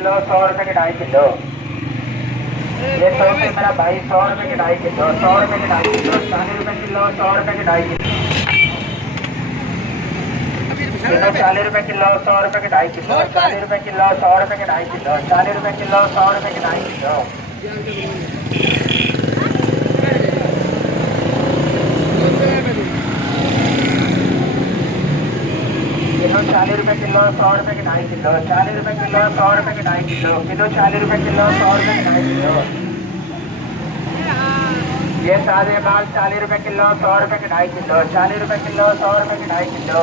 Kilo, 100 रुपए के 2.5 kilo. ये 100 से मेरा भाई 100 रुपए के 2.5 किलो, 100 रुपए के 2.5 किलो, 40 रुपए किलो, 100 रुपए के 2.5 किलो, 40 रुपए किलो, 100 रुपए के 2.5 किलो, 40 रुपए किलो, 100 रुपए के 2.5 किलो, 40 रुपए किलो, 100 रुपए के 2.5 किलो, 40 रुपए किलो, 100 रुपए के 2.5 किलो, 40 रुपए किलो, 100 रुपए के 2.5 किलो, 40 रुपए किलो, 100 रुपए के 2.5 किलो। ये सादे माल 40 रुपए किलो, 100 रुपए के 2.5 किलो, 40 रुपए किलो, 100 रुपए के 2.5 किलो।